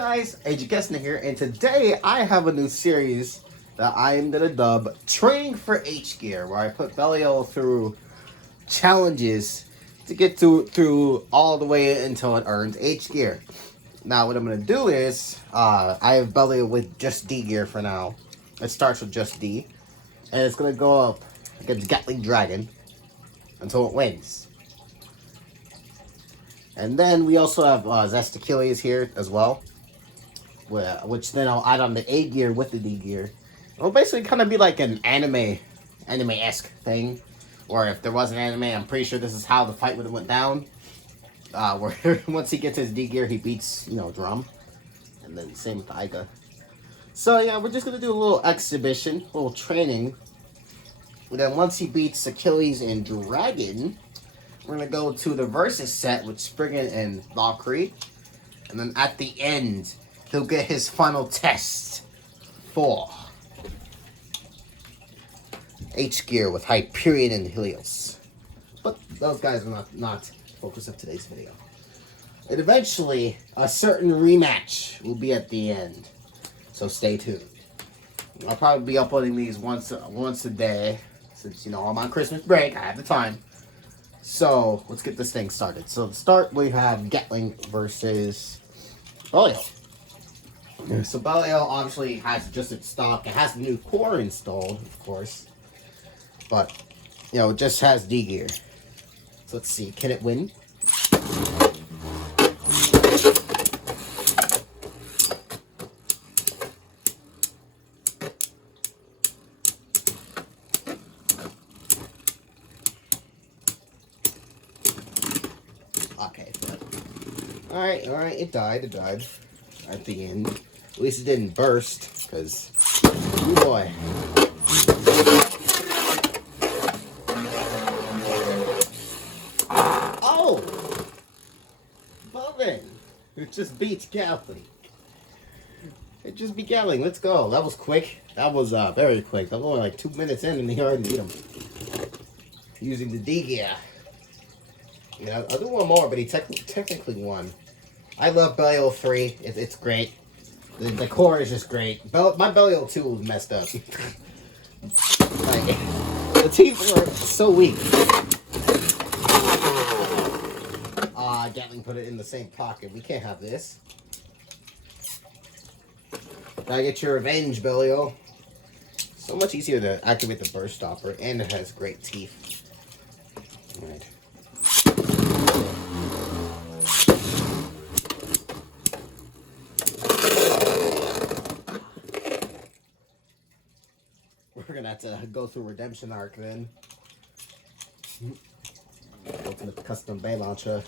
guys, Agent Kessner here, and today I have a new series that I am gonna dub Training for H Gear, where I put Belial through challenges to get through all the way until it earns H Gear. Now what I'm gonna do is, I have Belial with just D gear for now. It starts with just D, and it's gonna go up against Gatling Dragon until it wins. And then we also have Zest Achilles here as well, which then I'll add on the A gear with the D gear. It'll basically kind of be like an anime-esque thing, or if there was an anime, I'm pretty sure this is how the fight would have went down. Where once he gets his D gear, he beats Drum, and then same with Iga. So yeah, we're just gonna do a little exhibition, a little training. And then once he beats Achilles and Dragon, we're going to go to the versus set with Spriggan and Valkyrie. And then at the end, he'll get his final test for H Gear with Hyperion and Helios. But those guys are not focus of today's video. And eventually, a certain rematch will be at the end. So stay tuned. I'll probably be uploading these once a day. Since, I'm on Christmas break, I have the time. So, let's get this thing started. So, to start, we have Gatling versus Belial. So, Belial obviously has just its stock. It has the new core installed, of course. But, it just has D gear. So, let's see. Can it win? Okay. Alright, it died at the end. At least it didn't burst, because, oh boy. Oh! Well then, it just beats Gatling. It just beat Gatling, let's go. That was quick. That was very quick. That was only like 2 minutes in and he already beat him. Using the D gear. I'll do one more, but he technically won. I love Belial 3. It's great. The core is just great. My Belial 2 was messed up. Like, the teeth were so weak. Gatling put it in the same pocket. We can't have this. Gotta get your revenge, Belial. So much easier to activate the burst stopper, and it has great teeth. Alright. We're gonna have to go through redemption arc then. Ultimate custom bay launcher.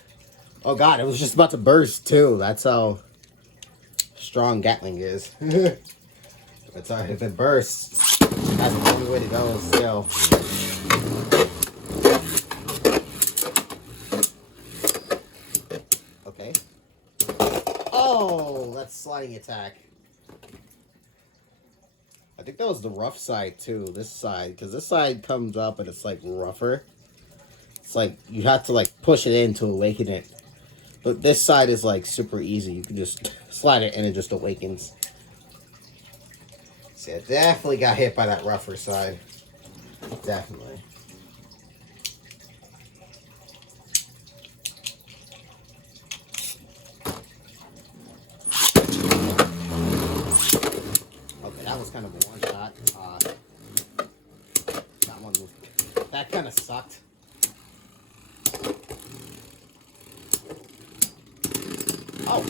Oh god, it was just about to burst too. That's how strong Gatling is. That's how, if it bursts, that's the only way to go still. Okay. Oh, that's sliding attack. I think that was the rough side too, this side, because this side comes up and it's like rougher. It's like you have to like push it in to awaken it. But this side is like super easy. You can just slide it and it just awakens. See, I definitely got hit by that rougher side. Definitely. That was kind of a one-shot. That kind of sucked. Oh!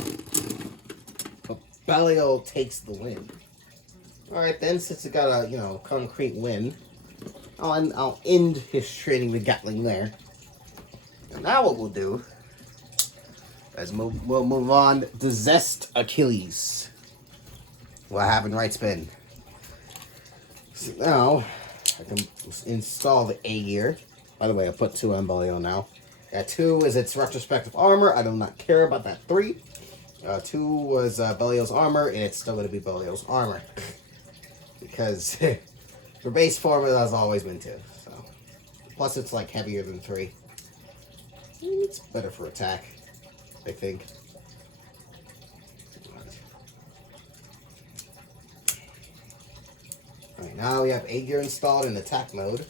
But Belial takes the win. Alright then, since it got a, concrete win, I'll end his training with Gatling there. And now what we'll do is we'll move on to Zest Achilles. What happened right spin. So now I can install the A gear. By the way, I put 2 on Belial now. 2 is its retrospective armor. I do not care about that 3. 2 was Belial's armor, and it's still going to be Belial's armor. Because for base form, it has always been 2. So. Plus, it's like heavier than 3. It's better for attack, I think. Alright, now we have Aegir installed in attack mode.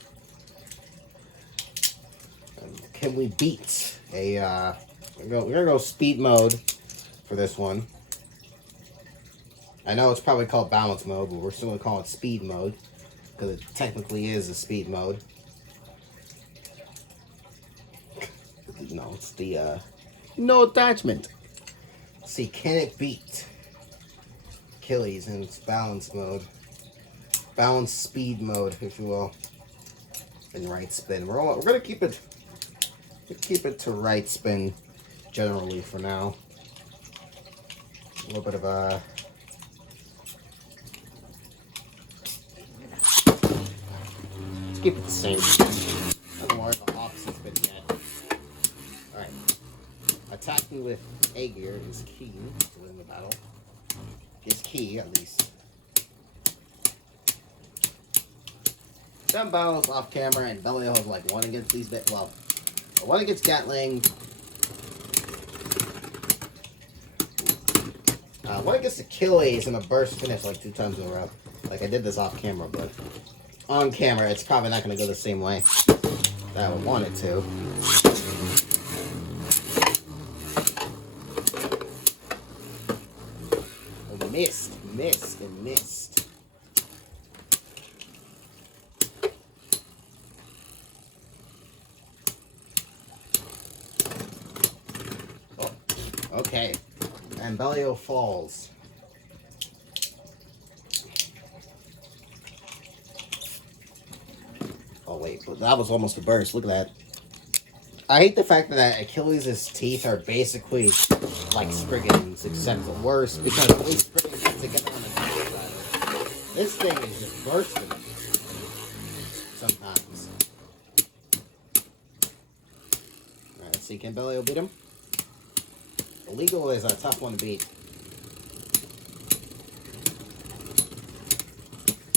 Can we beat a, we're gonna go speed mode for this one. I know it's probably called balance mode, but we're still gonna call it speed mode, because it technically is a speed mode. No, it's the, no attachment. Let's see, can it beat Achilles in its balance mode? Balance speed mode, if you will. And right spin. We're gonna keep it to right spin generally for now. A little bit of a let's keep it the same. I don't worry about opposite spin yet. Alright. Attacking with Aegir is key to win the battle. Is key, at least. Done battles off camera, and Belial has like one against these bit. Well, one against Gatling. One against Achilles in a burst finish like 2 times in a row. Like I did this off camera, but on camera it's probably not going to go the same way that I would want it to. Oh, missed, and missed. Oh, okay. And Belial falls. Oh wait, but that was almost a burst. Look at that. I hate the fact that Achilles' teeth are basically like Spriggan's, except worse, because at least Spriggan gets together on the side. This thing is just bursting sometimes. Alright, let's see, can Belial beat him? Illegal is a tough one to beat.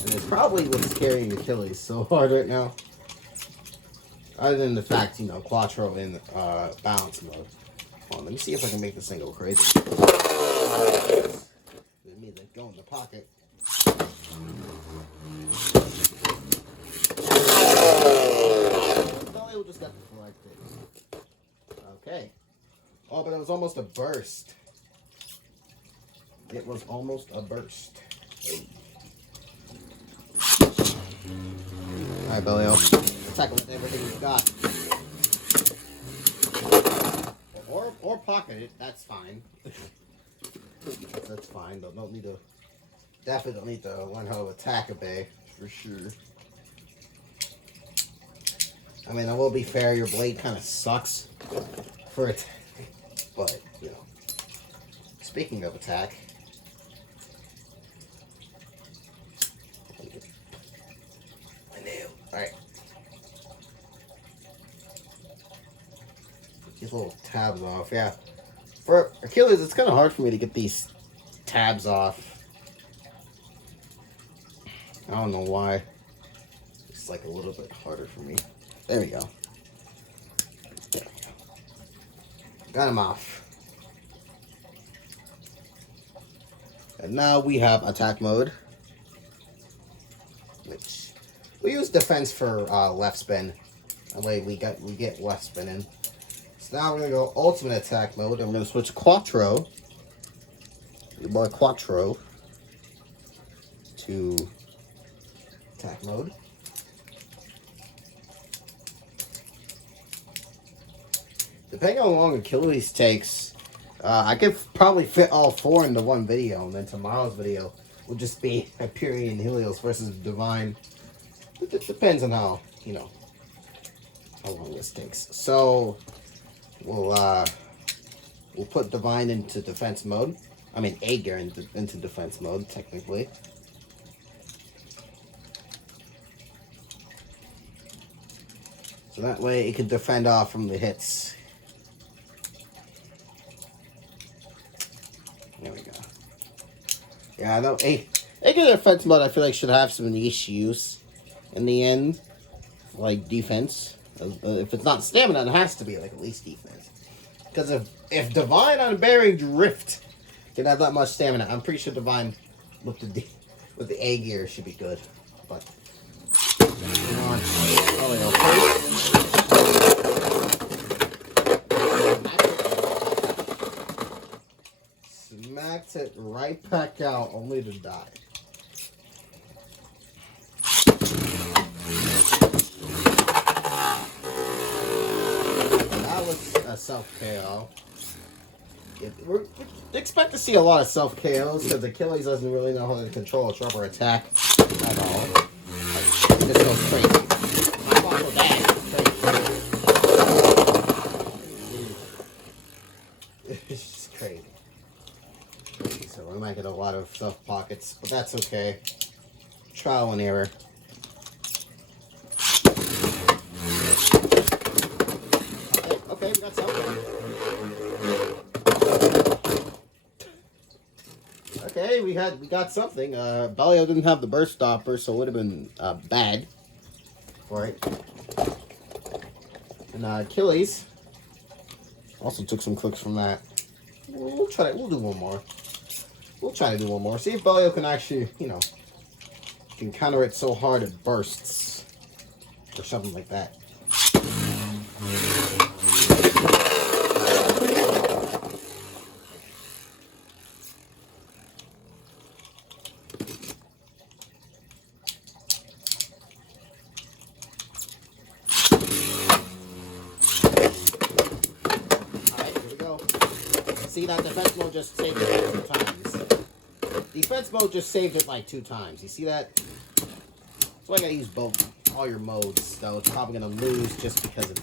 And it's probably what's carrying Achilles so hard right now. Other than the fact, you know, Quattro in balance mode. Hold on, let me see if I can make this thing go crazy. Let me go in the pocket. Belial just got deflected. Okay. Oh, but it was almost a burst. It was almost a burst. Hey. Alright, Belial. Attack with everything you've got. Or pocket it. That's fine. That's fine. Don't need to. Definitely don't need to learn how to attack a bay. For sure. I mean, I will be fair. Your blade kind of sucks for it. But, you know, speaking of attack, I nailed. Alright. These little tabs off, yeah. For Achilles, it's kind of hard for me to get these tabs off. I don't know why. It's like a little bit harder for me. There we go. There we go. Got him off. And now we have attack mode, which we use defense for left spin. That way we get left spin in. So now we're gonna go ultimate attack mode, and we're gonna switch Quattro, your boy Quattro, to attack mode. Depending on how long Achilles takes, I could probably fit all 4 into one video, and then tomorrow's video will just be Hyperion Helios versus Divine. It depends on how, you know, how long this takes. So we'll put Divine into defense mode. I mean Aegir into defense mode, technically. So that way it can defend off from the hits. There we go. Yeah, I know. Aegir defense mode I feel like should have some niche use in the end. Like defense. If it's not stamina, it has to be like at least defense. Because if Divine on Bearing Drift can have that much stamina, I'm pretty sure Divine with the Aegir should be good. but launch Belial first. Smacked it right back out, only to die. That was a self-KO. We expect to see a lot of self-KOs because Achilles doesn't really know how to control a rubber attack at all. Like, this goes crazy. My muscle dad is crazy. It's just crazy. So we might get a lot of self-pockets, but that's okay. Trial and error. Okay, we got something. Okay, we got something. Belial didn't have the burst stopper, so it would have been bad for it. And Achilles also took some clicks from that. We'll try. We'll do one more. We'll try to do one more. See if Belial can actually, can counter it so hard it bursts or something like that. See, that defense mode just saved it like 2 times. Defense mode just saved it like 2 times. You see that? That's why I gotta use all your modes, though. It's probably gonna lose just because of...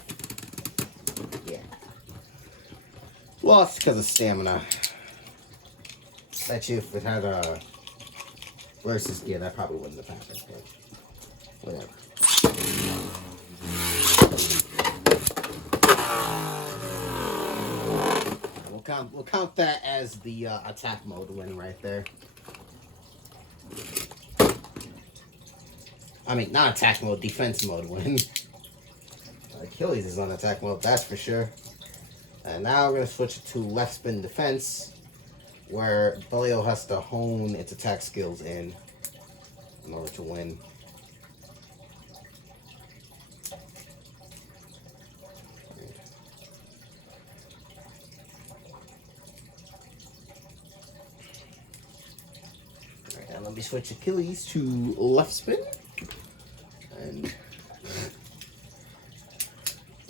Yeah. Lost because of stamina. Bet you if it had a... versus gear, that probably wouldn't have happened. But whatever. We'll count that as the attack mode win right there. I mean, not attack mode, defense mode win. Achilles is on attack mode, that's for sure. And now we're going to switch to left spin defense, where Belial has to hone its attack skills in order to win. Let me switch Achilles to left spin. And here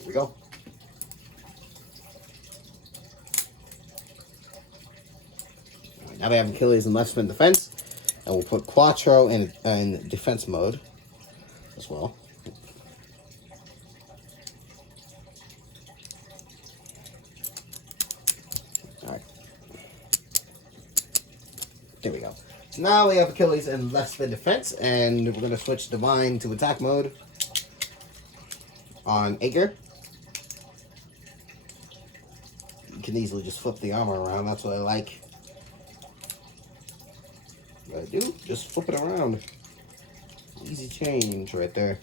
we go. Right, now we have Achilles in left spin defense. And we'll put Quattro in defense mode as well. Alright. There we go. So now we have Achilles in left spin defense, and we're going to switch Divine to attack mode on Aegir. You can easily just flip the armor around, that's what I like. What I do, just flip it around. Easy change right there.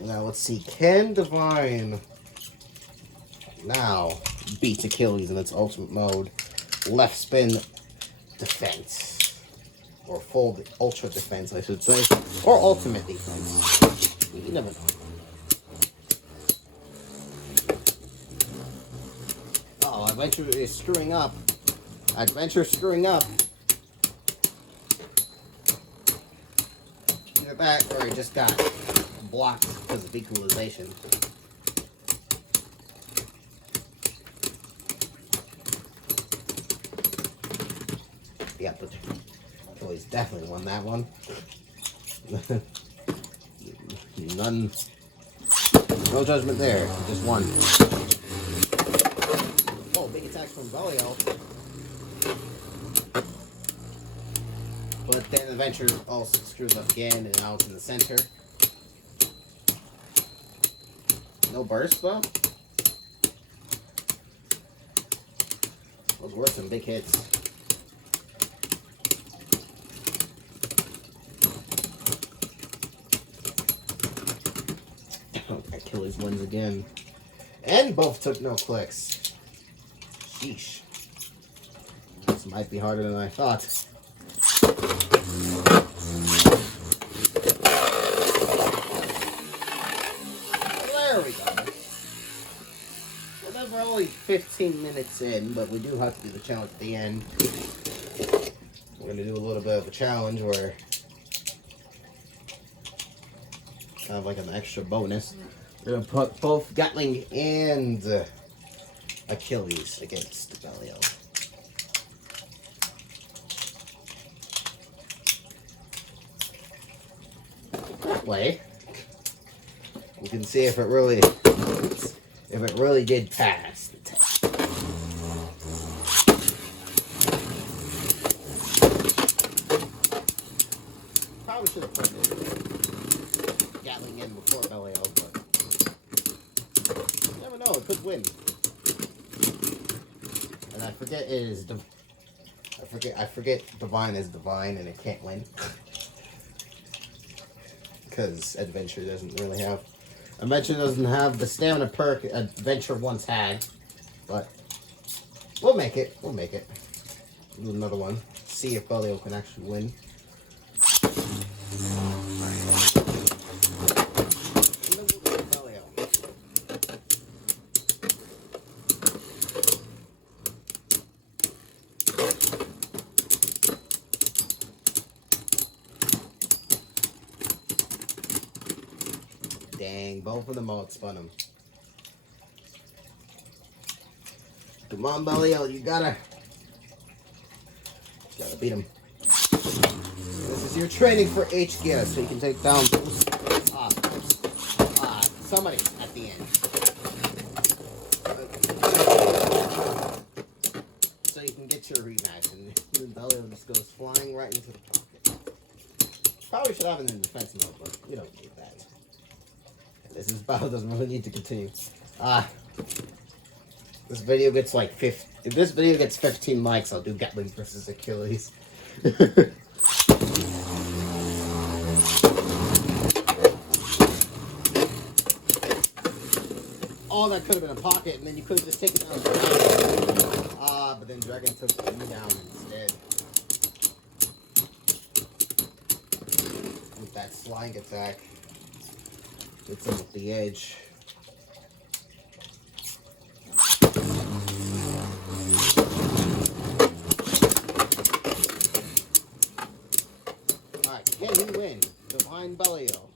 Now let's see, can Divine now beat Achilles in its ultimate mode? Left spin defense. Or full ultra defense, I should say. Or ultimate defense. You never know. Uh-oh, Adventure is screwing up. Adventure screwing up. Either that or it just got blocked because of equalization. Yeah, but Achilles definitely won that one. No judgment there. Just one. Oh, big attacks from Belial. But then Adventure also screws up again, and now it's in the center. No burst though. Those were some big hits. Achilles wins again. And both took no clicks. Sheesh. This might be harder than I thought. only 15 minutes in, but we do have to do the challenge at the end. We're going to do a little bit of a challenge where kind of like an extra bonus. We're going to put both Gatling and Achilles against Belial. That way, we can see if it really did pass the test. Probably should have put Gatling in before Belial, but you never know, it could win. And I forget I forget Divine is Divine and it can't win. Because Adventure doesn't really have... Adventure doesn't have the stamina perk Adventure once had. But we'll make it. We'll make it. Do another one. See if Belial can actually win. Dang, both of them outspun him. Come on, Belial, you gotta beat him. This is your training for H gear, so you can take down somebody at the end. So you can get your rematch, and then Belial just goes flying right into the pocket. Probably should have it in defense mode, but you don't need that. This battle doesn't really need to continue. This video gets like if this video gets 15 likes, I'll do Gatling versus Achilles. All that could have been a pocket, and then you could have just taken down the Dragon. But then Dragon took you down instead. With that flying attack. It's him at the edge. Alright, can he win? Divine Belial.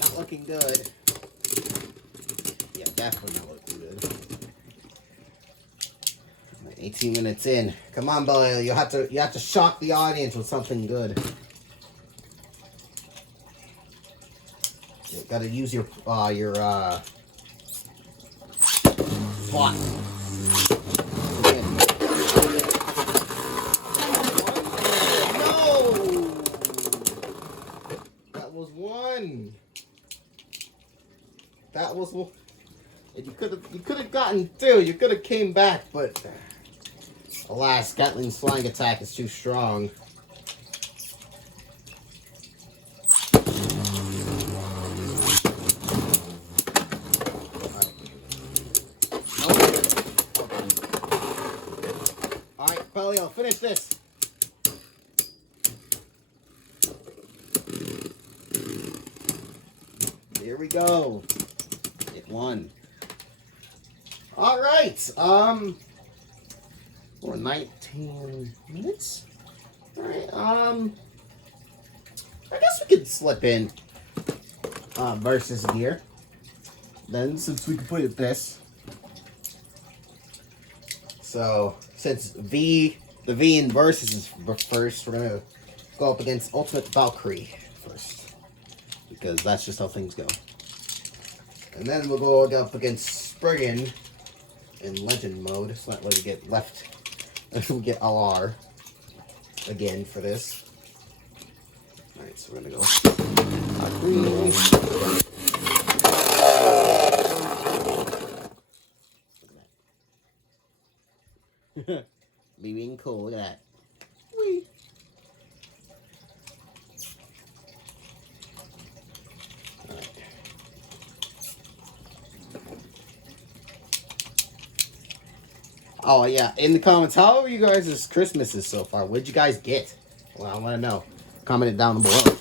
Not looking good. Yeah, definitely not looking good. 18 minutes in. Come on, Belial. You have to shock the audience with something good. You gotta use your plot. No! That was one. That was one. And you could have gotten through. You could have came back, but alas, Gatling's flying attack is too strong. Belial, finish this. Here we go. It won. All right. We're 19 minutes. All right. I guess we could slip in versus gear. Then, since we can put it this. So, since the V in versus is first, we're gonna go up against Ultimate Valkyrie first, because that's just how things go. And then we'll go up against Spriggan in Legend mode, so that way we get left, we get LR again for this. All right, so we're gonna go Valkyrie. Being cool, look at that. Whee. Alright. Oh yeah, in the comments, how are you guys' Christmases so far? What'd you guys get? Well, I want to know. Comment it down below.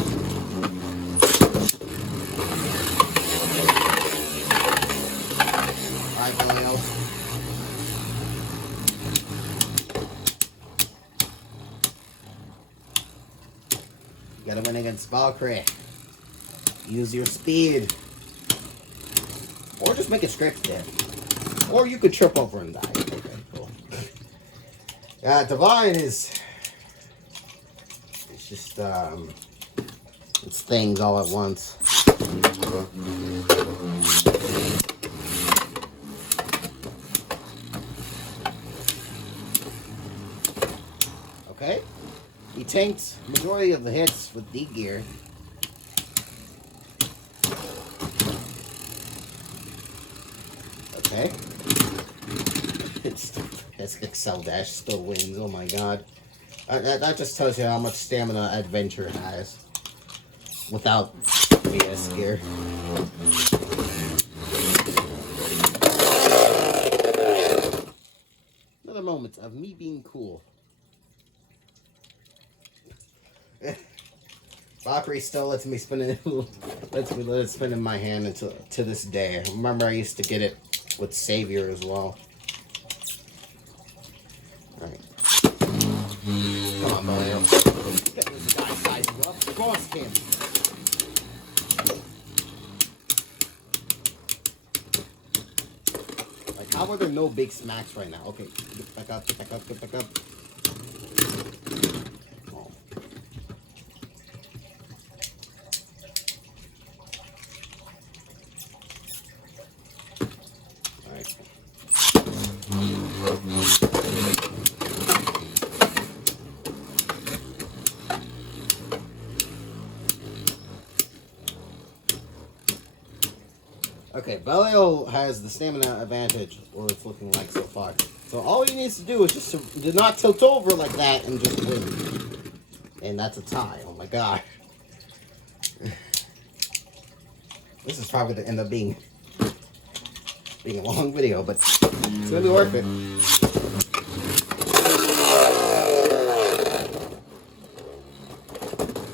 Belial. You gotta win against Valkyrie. Use your speed. Or just make it script dead. Or you could trip over and die. Okay, cool. Divine is... It's just, it's things all at once. Okay. He tanked majority of the hits with D gear. Okay. It's Excel Dash still wins. Oh my god. That just tells you how much stamina Adventure has. Without BS gear. Another moment of me being cool. Valkyrie still lets me spin it. Let it spin in my hand until to this day. I remember I used to get it with Savior as well. Alright. Come on, Belial. Get this guy sizing up. Cross him. Like, how are there no big smacks right now? Okay, get back up, get back up, get back up. Oh. Alright. Okay, Belial has the stamina advantage, or it's looking like so far. So all he needs to do is just to not tilt over like that and just win. And that's a tie. Oh my god. This is probably going to end up being a long video, but it's going to be worth it. It's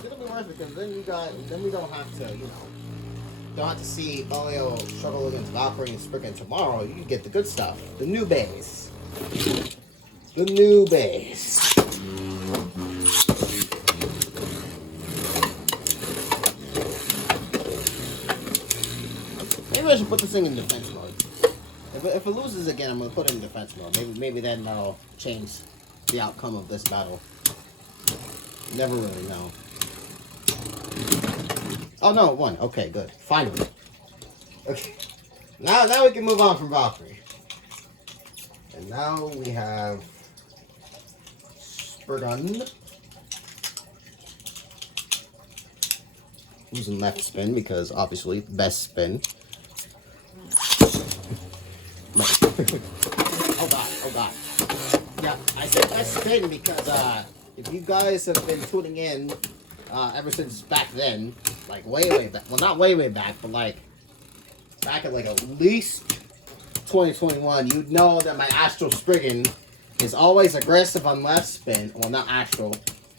going to be worth it because then we don't have to, you know. Don't have to see Belial struggle against Valkyrie and Spriggan tomorrow. You can get the good stuff. The new beys. The new beys. Maybe I should put this thing in defense mode. If it loses again, I'm going to put it in defense mode. Maybe then that'll change the outcome of this battle. Never really know. Oh no, it won. Okay, good. Finally. Okay. Now we can move on from Valkyrie. And now we have Spriggan. Who's in left spin because obviously best spin. Oh god, oh god. Yeah, I said best spin because if you guys have been tuning in ever since back then, like way back, well not way back, but like back at like at least 2021, you'd know that my Astral Spriggan is always aggressive on left spin. Well, not Astral,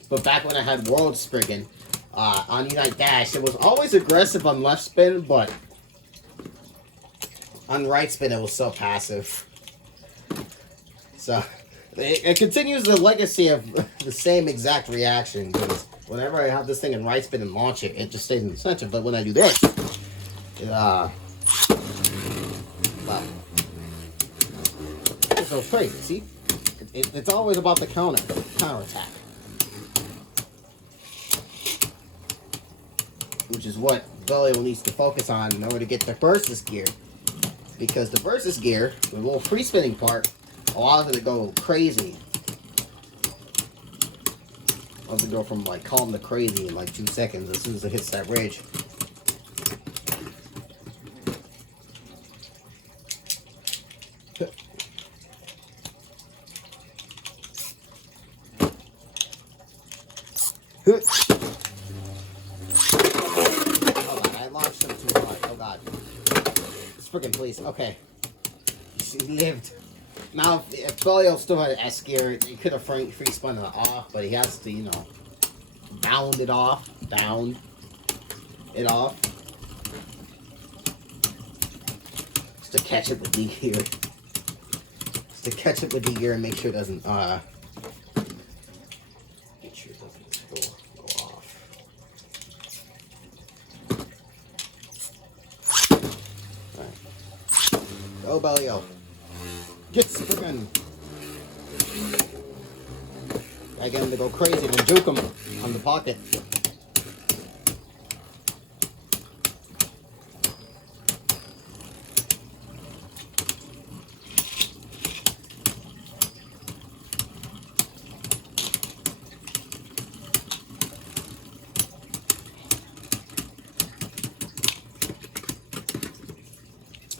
but back when I had World Spriggan on Unite Dash, it was always aggressive on left spin, but on right spin it was so passive. So it continues the legacy of the same exact reaction, because whenever I have this thing in right spin and launch it, it just stays in the center. But when I do this, it, wow. It goes crazy, see? It's always about the counter attack. Which is what Belial needs to focus on in order to get the Versus gear. Because the Versus gear, the little free spinning part, allows it to go crazy. Allows it to go from like calm to crazy in like 2 seconds as soon as it hits that ridge. Oh god, I launched him too hard. Oh god. Spriggan, please. Okay. She lived. Now, if Belial still had an S gear, he could have free spun it off, but he has to, you know, bound it off. Bound it off. Just to catch it with D gear. to catch up with the gear and make sure it doesn't go off. Alright. Go Belial. Get Spriggan. I get him to go crazy and juke him on the pocket.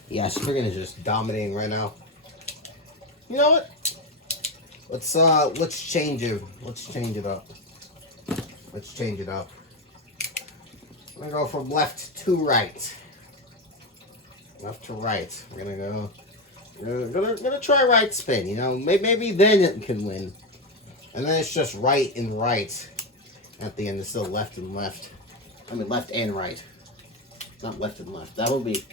Yeah, Spriggan is just dominating right now. You know what? Let's change it. Let's change it up. Let's change it up. We're gonna go from left to right. Left to right. We're gonna go. We're gonna try right spin. You know, maybe then it can win. And then it's just right and right. At the end, it's still left and left. I mean, left and right. Not left and left. That would be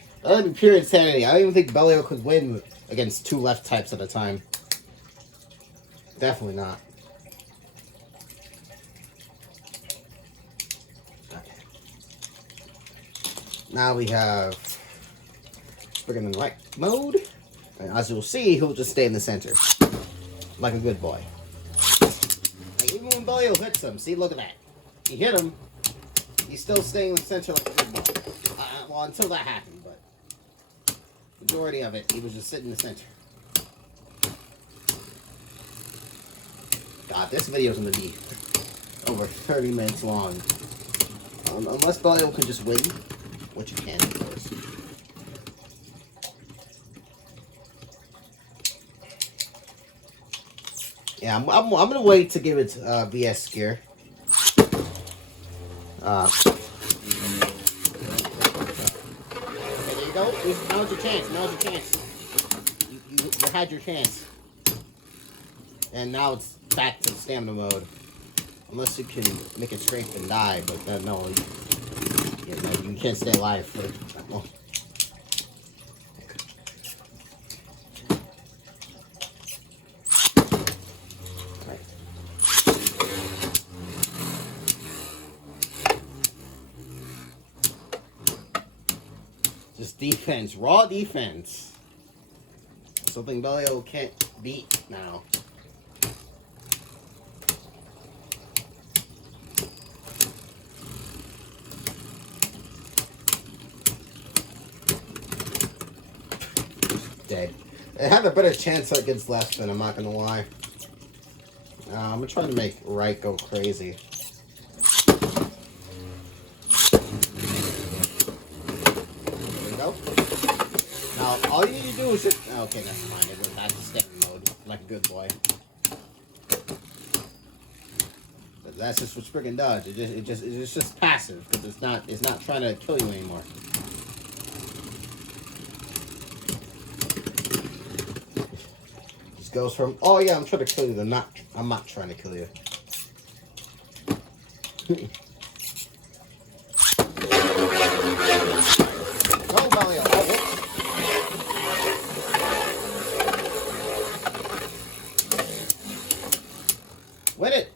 pure insanity. I don't even think Belial could win against two left types at a time. Definitely not. Okay. Now we have Spriggan in the right mode. And as you'll see, he'll just stay in the center. Like a good boy. And even when Belial hits him, see, look at that. He hit him. He's still staying in the center like a good boy. Well, until that happened, but majority of it, he was just sitting in the center. God, this video is going to be over 30 minutes long. Unless Belial can just win, which you can, of course. Yeah, I'm going to wait to give it BS gear. There you go. Now's your chance. Now's your chance. You had your chance. And now it's back to stamina mode. Unless you can make it strength and die, but no, you can't stay alive for that long. Just defense, raw defense. Something Belial can't beat now. Dead. I have a better chance against left than I'm not gonna lie. I'm gonna try to make right go crazy. Now, all you need to do is just... Okay, that's fine. It went back to standard mode, like a good boy. But that's just what Spriggan does. It's just passive, because it's not trying to kill you anymore. Just goes from, oh yeah, I'm trying to kill you, I'm not trying to kill you. Go, Belial. Oh, whoops. Win it!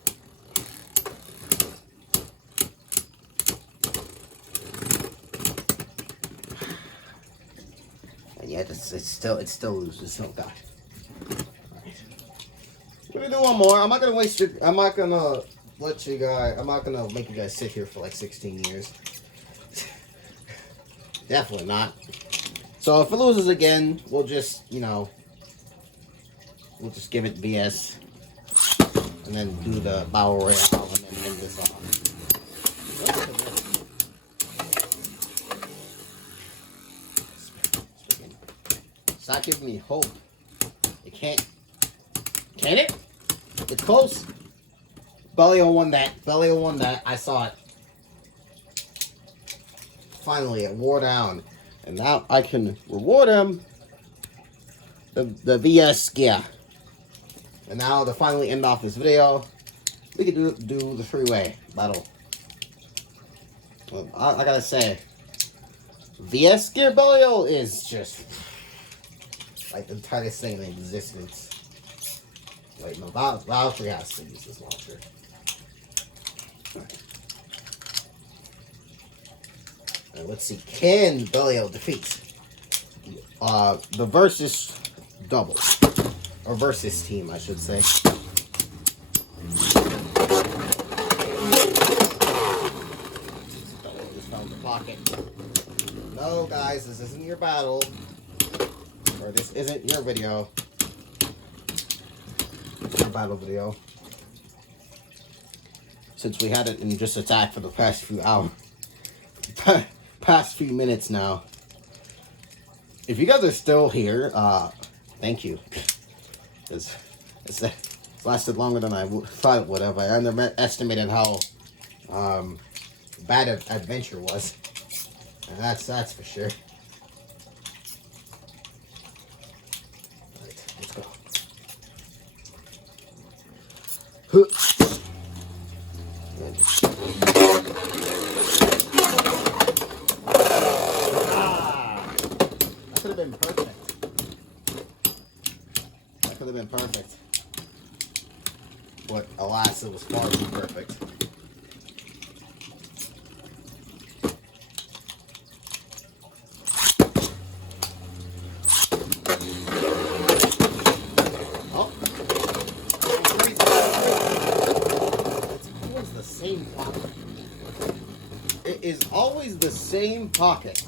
And yet it still loses. Oh god! Alright. We're gonna do one more. I'm not gonna waste your. I'm not gonna let you guys. I'm not gonna make you guys sit here for like 16 years. Definitely not. So if it loses again, we'll just we'll just give it BS. And then do the Battle Royale and then end this off. Stop giving me hope. It can't. Can it? It's close. Belial won that. Belial won that. I saw it. Finally, it wore down. And now I can reward him the VS gear. And now to finally end off this video, we can do the three-way battle. Well, I gotta say, VS Gear Belial is just Like the tightest thing in existence. Wait, no, Valkyrie has to use this launcher. Alright, let's see. Can Belial defeat the versus double? Or versus team, I should say. Just found the pocket. No, guys, this isn't your battle. Or this isn't your video. Your battle video. Since we had it in just attack for the past few hours. Past few minutes now. If you guys are still here, thank you. It's lasted longer than I thought it would have. I underestimated how bad an adventure was. And that's for sure. Alright, let's go. That could have been perfect. That could have been perfect. But alas, it was far too perfect. Oh. It's always the same pocket. It is always the same pocket.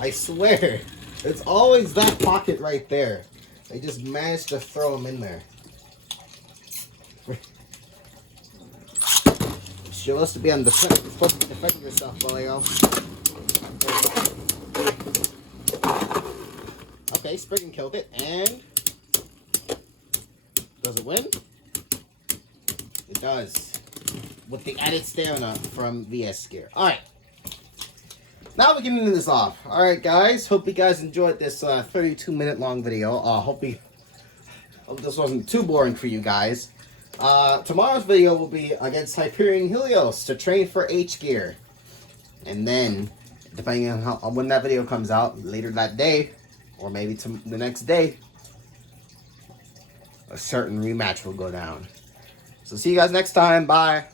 I swear. It's always that pocket right there. They just managed to throw them in there. Show us to be on defending yourself, Belial. Okay, Spriggan killed it, and does it win? It does. With the added stamina from VS Gear. Alright. Now we're getting this off. Alright, guys. Hope you guys enjoyed this 32-minute long video. Hope this wasn't too boring for you guys. Tomorrow's video will be against Hyperion Helios to train for H gear. And then, depending on when that video comes out, later that day, or maybe the next day, a certain rematch will go down. So see you guys next time. Bye.